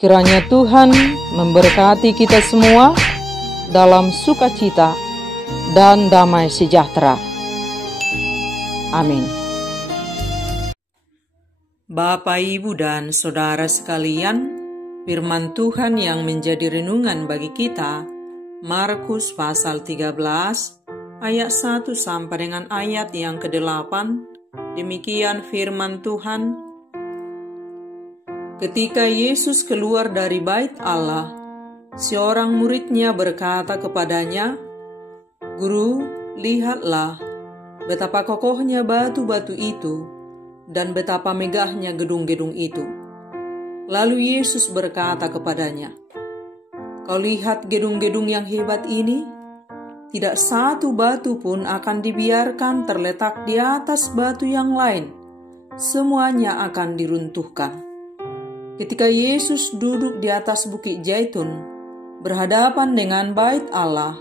Kiranya Tuhan memberkati kita semua dalam sukacita dan damai sejahtera. Amin. Bapak, Ibu, dan Saudara sekalian, firman Tuhan yang menjadi renungan bagi kita, Markus pasal 13, ayat 1 sampai dengan ayat yang ke-8, demikian firman Tuhan. Ketika Yesus keluar dari bait Allah, seorang muridnya berkata kepadanya, "Guru, lihatlah betapa kokohnya batu-batu itu dan betapa megahnya gedung-gedung itu." Lalu Yesus berkata kepadanya, "Kau lihat gedung-gedung yang hebat ini? Tidak satu batu pun akan dibiarkan terletak di atas batu yang lain. Semuanya akan diruntuhkan." Ketika Yesus duduk di atas bukit Zaitun, berhadapan dengan bait Allah,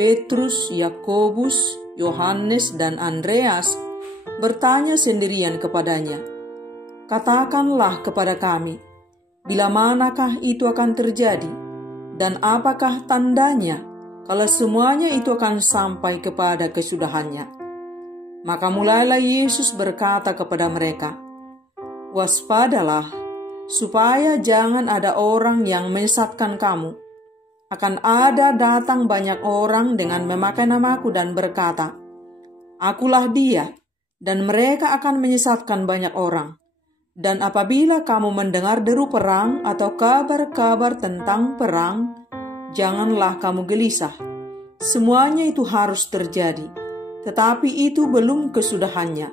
Petrus, Yakobus, Yohanes, dan Andreas bertanya sendirian kepadanya, "Katakanlah kepada kami, bila manakah itu akan terjadi, dan apakah tandanya kalau semuanya itu akan sampai kepada kesudahannya?" Maka mulailah Yesus berkata kepada mereka, "Waspadalah, supaya jangan ada orang yang menyesatkan kamu. Akan ada datang banyak orang dengan memakai namaku dan berkata, 'Akulah dia,' dan mereka akan menyesatkan banyak orang. Dan apabila kamu mendengar deru perang atau kabar-kabar tentang perang, janganlah kamu gelisah. Semuanya itu harus terjadi, tetapi itu belum kesudahannya.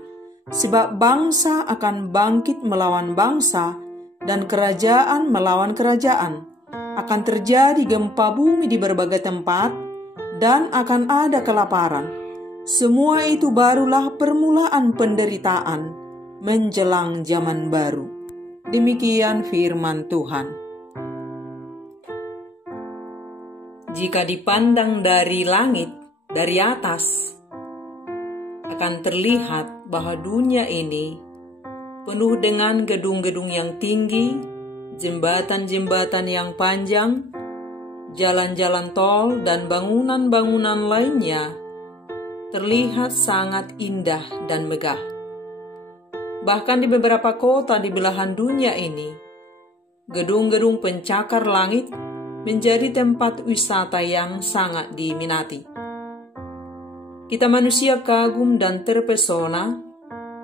Sebab bangsa akan bangkit melawan bangsa, dan kerajaan melawan kerajaan. Akan terjadi gempa bumi di berbagai tempat, dan akan ada kelaparan. Semua itu barulah permulaan penderitaan menjelang zaman baru." Demikian firman Tuhan. Jika dipandang dari langit, dari atas, akan terlihat bahwa dunia ini penuh dengan gedung-gedung yang tinggi, jembatan-jembatan yang panjang, jalan-jalan tol, dan bangunan-bangunan lainnya terlihat sangat indah dan megah. Bahkan di beberapa kota di belahan dunia ini, gedung-gedung pencakar langit menjadi tempat wisata yang sangat diminati. Kita manusia kagum dan terpesona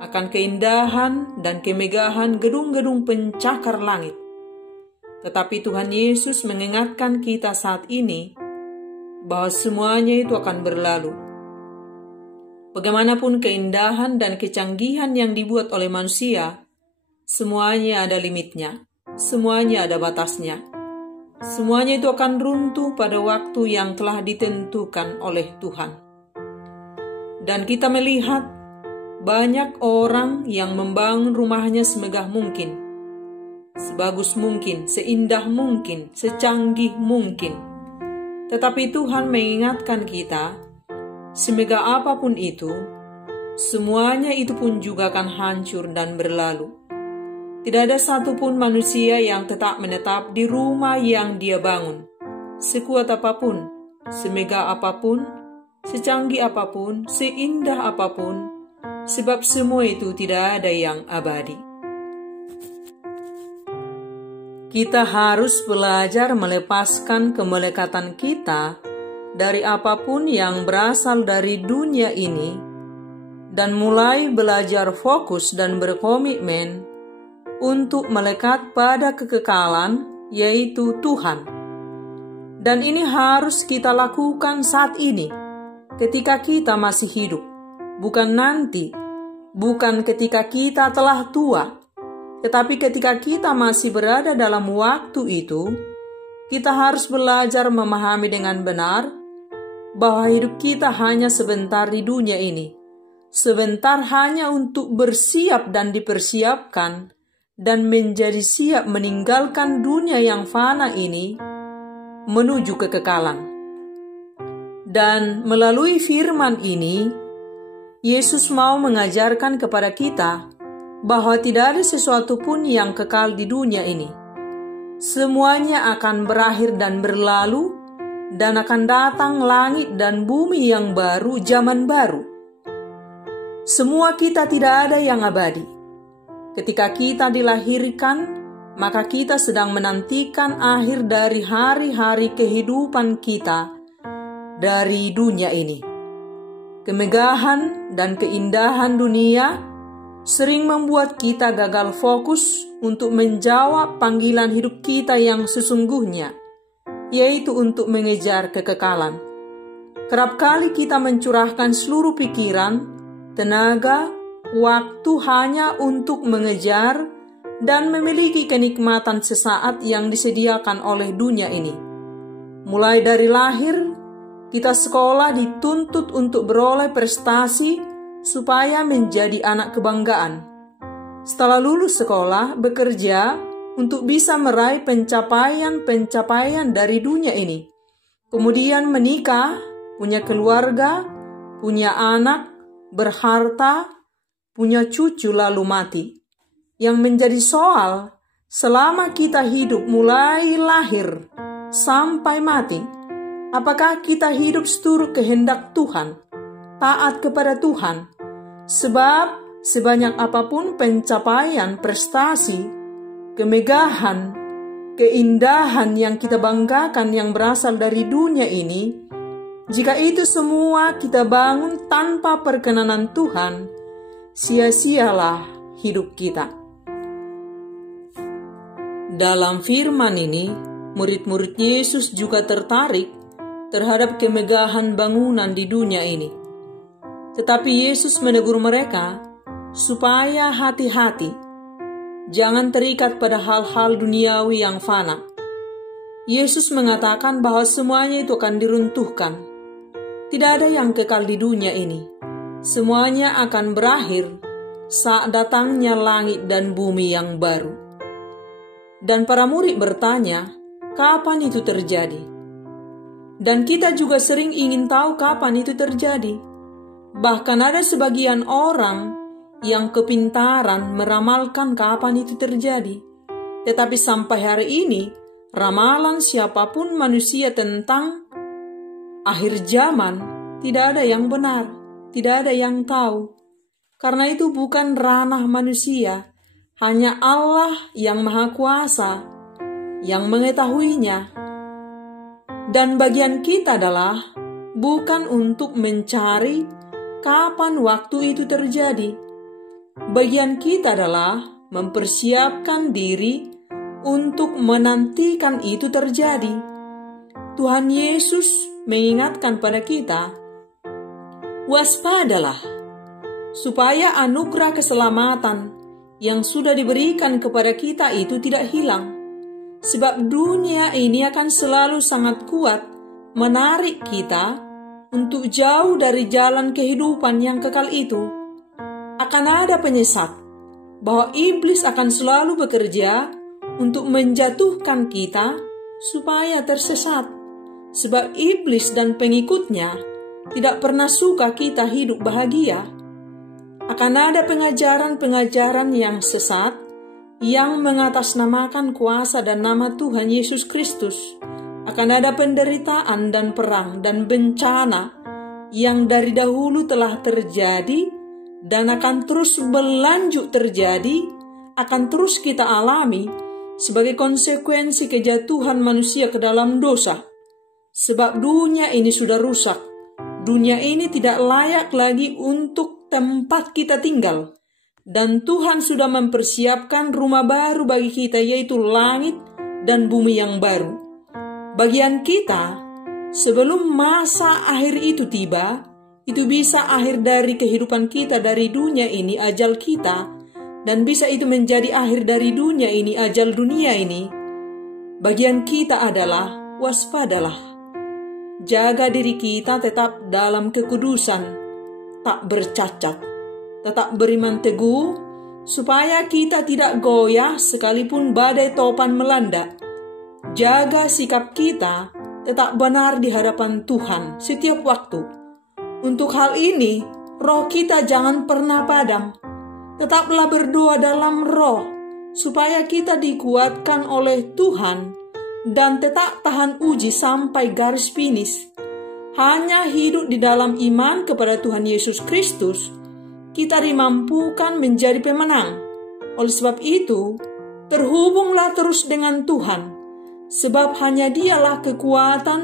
akan keindahan dan kemegahan gedung-gedung pencakar langit. Tetapi Tuhan Yesus mengingatkan kita saat ini bahwa semuanya itu akan berlalu. Bagaimanapun keindahan dan kecanggihan yang dibuat oleh manusia, semuanya ada limitnya, semuanya ada batasnya. Semuanya itu akan runtuh pada waktu yang telah ditentukan oleh Tuhan. Dan kita melihat banyak orang yang membangun rumahnya semegah mungkin, sebagus mungkin, seindah mungkin, secanggih mungkin. Tetapi Tuhan mengingatkan kita, semegah apapun itu, semuanya itu pun juga akan hancur dan berlalu. Tidak ada satupun manusia yang tetap menetap di rumah yang dia bangun. Sekuat apapun, semegah apapun, secanggih apapun, seindah apapun, sebab semua itu tidak ada yang abadi. Kita harus belajar melepaskan kemelekatan kita dari apapun yang berasal dari dunia ini dan mulai belajar fokus dan berkomitmen untuk melekat pada kekekalan, yaitu Tuhan. Dan ini harus kita lakukan saat ini, ketika kita masih hidup. Bukan nanti, bukan ketika kita telah tua, tetapi ketika kita masih berada dalam waktu itu, kita harus belajar memahami dengan benar bahwa hidup kita hanya sebentar di dunia ini. Sebentar hanya untuk bersiap dan dipersiapkan dan menjadi siap meninggalkan dunia yang fana ini menuju kekekalan. Dan melalui firman ini, Yesus mau mengajarkan kepada kita bahwa tidak ada sesuatu pun yang kekal di dunia ini. semuanya akan berakhir dan berlalu, dan akan datang langit dan bumi yang baru, zaman baru. Semua kita tidak ada yang abadi. Ketika kita dilahirkan, maka kita sedang menantikan akhir dari hari-hari kehidupan kita dari dunia ini. Kemegahan dan keindahan dunia sering membuat kita gagal fokus untuk menjawab panggilan hidup kita yang sesungguhnya, yaitu untuk mengejar kekekalan. Kerap kali kita mencurahkan seluruh pikiran, tenaga, waktu hanya untuk mengejar dan memiliki kenikmatan sesaat yang disediakan oleh dunia ini. Mulai dari lahir, kita sekolah dituntut untuk beroleh prestasi supaya menjadi anak kebanggaan. Setelah lulus sekolah, bekerja untuk bisa meraih pencapaian-pencapaian dari dunia ini. Kemudian menikah, punya keluarga, punya anak, berharta, punya cucu lalu mati. Yang menjadi soal, selama kita hidup mulai lahir sampai mati, apakah kita hidup seturut kehendak Tuhan, taat kepada Tuhan? Sebab sebanyak apapun pencapaian, prestasi, kemegahan, keindahan yang kita banggakan yang berasal dari dunia ini, jika itu semua kita bangun tanpa perkenanan Tuhan, sia-sialah hidup kita. Dalam firman ini, murid-murid Yesus juga tertarik terhadap kemegahan bangunan di dunia ini. Tetapi Yesus menegur mereka supaya hati-hati, jangan terikat pada hal-hal duniawi yang fana. Yesus mengatakan bahwa semuanya itu akan diruntuhkan. Tidak ada yang kekal di dunia ini. Semuanya akan berakhir saat datangnya langit dan bumi yang baru. Dan para murid bertanya, kapan itu terjadi? Dan kita juga sering ingin tahu kapan itu terjadi. Bahkan ada sebagian orang yang kepintaran meramalkan kapan itu terjadi. Tetapi sampai hari ini, ramalan siapapun manusia tentang akhir zaman tidak ada yang benar, tidak ada yang tahu. Karena itu bukan ranah manusia. Hanya Allah yang Maha Kuasa yang mengetahuinya. Dan bagian kita adalah bukan untuk mencari kapan waktu itu terjadi. Bagian kita adalah mempersiapkan diri untuk menantikan itu terjadi. Tuhan Yesus mengingatkan pada kita, waspadalah, supaya anugerah keselamatan yang sudah diberikan kepada kita itu tidak hilang. Sebab dunia ini akan selalu sangat kuat menarik kita untuk jauh dari jalan kehidupan yang kekal itu. Akan ada penyesat bahwa iblis akan selalu bekerja untuk menjatuhkan kita supaya tersesat. Sebab iblis dan pengikutnya tidak pernah suka kita hidup bahagia. Akan ada pengajaran-pengajaran yang sesat yang mengatasnamakan kuasa dan nama Tuhan Yesus Kristus. Akan ada penderitaan dan perang dan bencana yang dari dahulu telah terjadi dan akan terus berlanjut terjadi, akan terus kita alami sebagai konsekuensi kejatuhan manusia ke dalam dosa. Sebab dunia ini sudah rusak. Dunia ini tidak layak lagi untuk tempat kita tinggal. Dan Tuhan sudah mempersiapkan rumah baru bagi kita, yaitu langit dan bumi yang baru. Bagian kita, sebelum masa akhir itu tiba, itu bisa akhir dari kehidupan kita dari dunia ini, ajal kita, dan bisa itu menjadi akhir dari dunia ini, ajal dunia ini. Bagian kita adalah waspadalah. Jaga diri kita tetap dalam kekudusan, tak bercacat, tetap beriman teguh, supaya kita tidak goyah sekalipun badai topan melanda. Jaga sikap kita tetap benar di hadapan Tuhan setiap waktu. Untuk hal ini, roh kita jangan pernah padam. Tetaplah berdoa dalam roh, supaya kita dikuatkan oleh Tuhan dan tetap tahan uji sampai garis finish. Hanya hidup di dalam iman kepada Tuhan Yesus Kristus, kita dimampukan menjadi pemenang. Oleh sebab itu, terhubunglah terus dengan Tuhan, sebab hanya Dialah kekuatan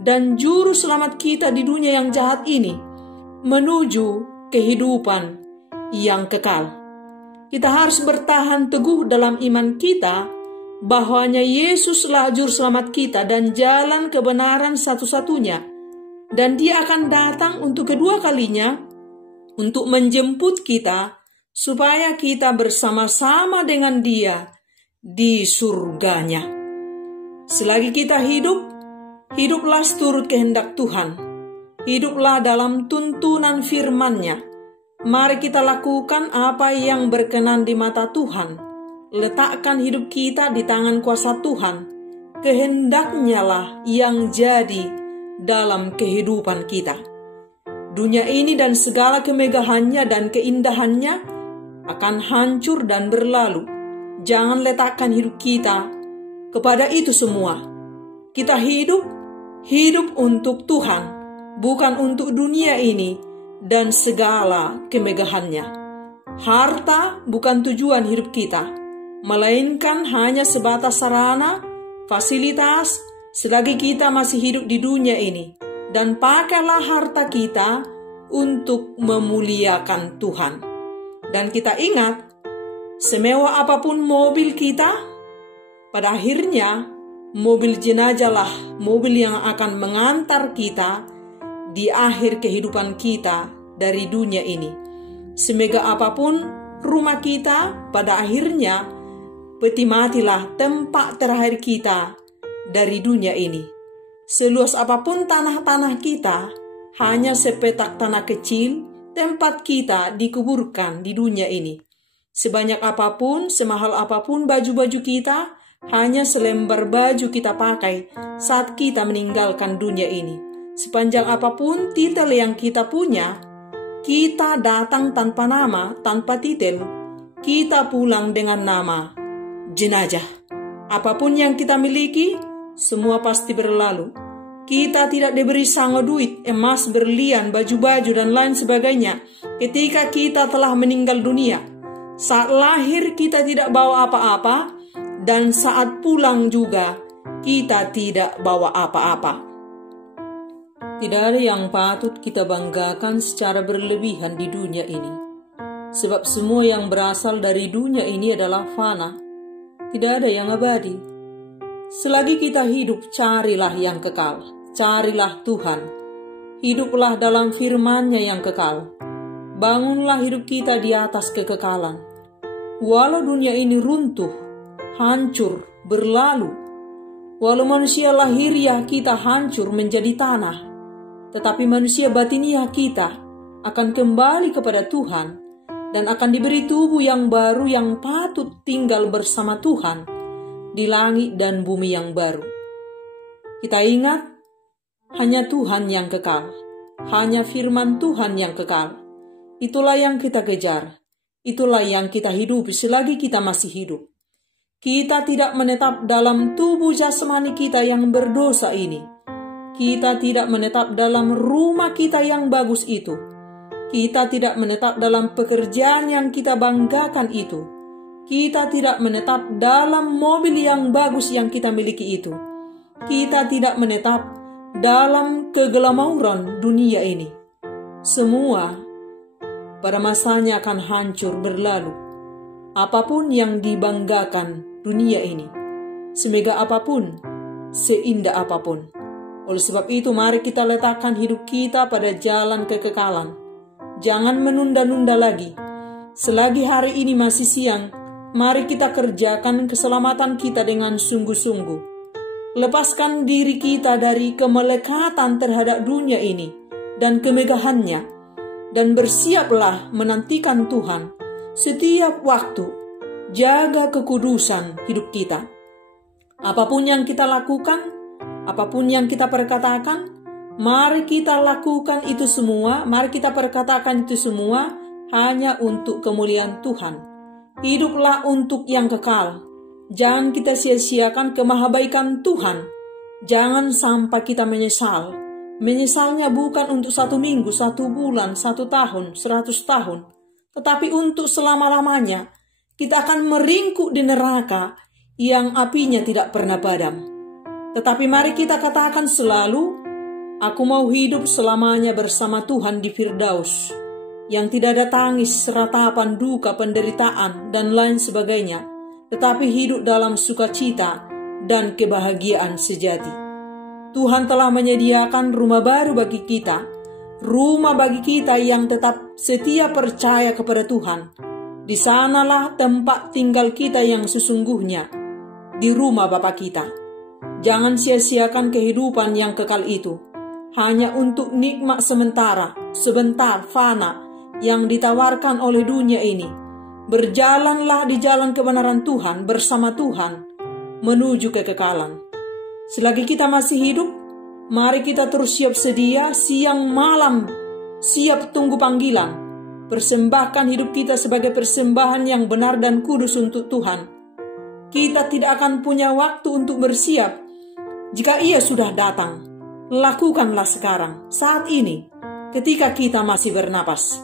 dan juru selamat kita di dunia yang jahat ini, menuju kehidupan yang kekal. Kita harus bertahan teguh dalam iman kita, bahwanya Yesuslah juru selamat kita dan jalan kebenaran satu-satunya, dan Dia akan datang untuk kedua kalinya, untuk menjemput kita, supaya kita bersama-sama dengan Dia di surganya. Selagi kita hidup, hiduplah seturut kehendak Tuhan. Hiduplah dalam tuntunan firman-Nya. Mari kita lakukan apa yang berkenan di mata Tuhan. Letakkan hidup kita di tangan kuasa Tuhan. Kehendak-Nya lah yang jadi dalam kehidupan kita. Dunia ini dan segala kemegahannya dan keindahannya akan hancur dan berlalu. Jangan letakkan hidup kita kepada itu semua. Kita hidup untuk Tuhan, bukan untuk dunia ini dan segala kemegahannya. Harta bukan tujuan hidup kita, melainkan hanya sebatas sarana, fasilitas, selagi kita masih hidup di dunia ini. Dan pakailah harta kita untuk memuliakan Tuhan. Dan kita ingat, semewah apapun mobil kita, pada akhirnya mobil jenazahlah mobil yang akan mengantar kita di akhir kehidupan kita dari dunia ini. Semegah apapun rumah kita, pada akhirnya peti matilah tempat terakhir kita dari dunia ini. Seluas apapun tanah-tanah kita, hanya sepetak tanah kecil tempat kita dikuburkan di dunia ini. Sebanyak apapun, semahal apapun baju-baju kita, hanya selembar baju kita pakai saat kita meninggalkan dunia ini. Sepanjang apapun titel yang kita punya, kita datang tanpa nama, tanpa titel. Kita pulang dengan nama jenazah. Apapun yang kita miliki, semua pasti berlalu. Kita tidak diberi sango duit, emas, berlian, baju-baju, dan lain sebagainya ketika kita telah meninggal dunia. Saat lahir kita tidak bawa apa-apa, dan saat pulang juga kita tidak bawa apa-apa. Tidak ada yang patut kita banggakan secara berlebihan di dunia ini. Sebab semua yang berasal dari dunia ini adalah fana. Tidak ada yang abadi. Selagi kita hidup, carilah yang kekal. Carilah Tuhan. Hiduplah dalam firman-Nya yang kekal. Bangunlah hidup kita di atas kekekalan. Walau dunia ini runtuh, hancur, berlalu. Walau manusia lahiriah kita hancur menjadi tanah, tetapi manusia batiniah kita akan kembali kepada Tuhan dan akan diberi tubuh yang baru yang patut tinggal bersama Tuhan di langit dan bumi yang baru. Kita ingat, hanya Tuhan yang kekal, hanya firman Tuhan yang kekal. Itulah yang kita kejar, itulah yang kita hidupi selagi kita masih hidup. Kita tidak menetap dalam tubuh jasmani kita yang berdosa ini. Kita tidak menetap dalam rumah kita yang bagus itu. Kita tidak menetap dalam pekerjaan yang kita banggakan itu. Kita tidak menetap dalam mobil yang bagus yang kita miliki itu. Kita tidak menetap dalam keglamauran dunia ini. Semua pada masanya akan hancur berlalu. Apapun yang dibanggakan dunia ini, semegah apapun, seindah apapun. Oleh sebab itu, mari kita letakkan hidup kita pada jalan kekekalan. Jangan menunda-nunda lagi. Selagi hari ini masih siang, mari kita kerjakan keselamatan kita dengan sungguh-sungguh. Lepaskan diri kita dari kemelekatan terhadap dunia ini dan kemegahannya, dan bersiaplah menantikan Tuhan setiap waktu. Jaga kekudusan hidup kita. Apapun yang kita lakukan, apapun yang kita perkatakan, mari kita lakukan itu semua, mari kita perkatakan itu semua hanya untuk kemuliaan Tuhan. Hiduplah untuk yang kekal. Jangan kita sia-siakan kemahabaikan Tuhan. Jangan sampai kita menyesal. Menyesalnya bukan untuk 1 minggu, 1 bulan, 1 tahun, 100 tahun. Tetapi untuk selama-lamanya. Kita akan meringkuk di neraka yang apinya tidak pernah padam. Tetapi mari kita katakan selalu, aku mau hidup selamanya bersama Tuhan di Firdaus, yang tidak ada tangis, ratapan, duka, penderitaan, dan lain sebagainya, tetapi hidup dalam sukacita dan kebahagiaan sejati. Tuhan telah menyediakan rumah baru bagi kita, rumah bagi kita yang tetap setia percaya kepada Tuhan. Di sanalah tempat tinggal kita yang sesungguhnya, di rumah Bapa kita. Jangan sia-siakan kehidupan yang kekal itu, hanya untuk nikmat sementara, sebentar, fana, yang ditawarkan oleh dunia ini. Berjalanlah di jalan kebenaran Tuhan bersama Tuhan, menuju kekekalan. Selagi kita masih hidup, mari kita terus siap sedia, siang malam, siap tunggu panggilan. Persembahkan hidup kita sebagai persembahan yang benar dan kudus untuk Tuhan. Kita tidak akan punya waktu untuk bersiap jika Ia sudah datang. Lakukanlah sekarang, saat ini, ketika kita masih bernapas.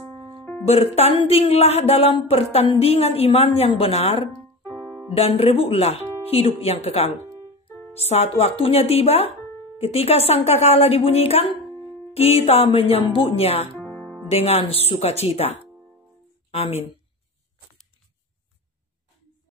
Bertandinglah dalam pertandingan iman yang benar dan rebutlah hidup yang kekal. Saat waktunya tiba, ketika sangkakala dibunyikan, kita menyambutnya dengan sukacita. Amin.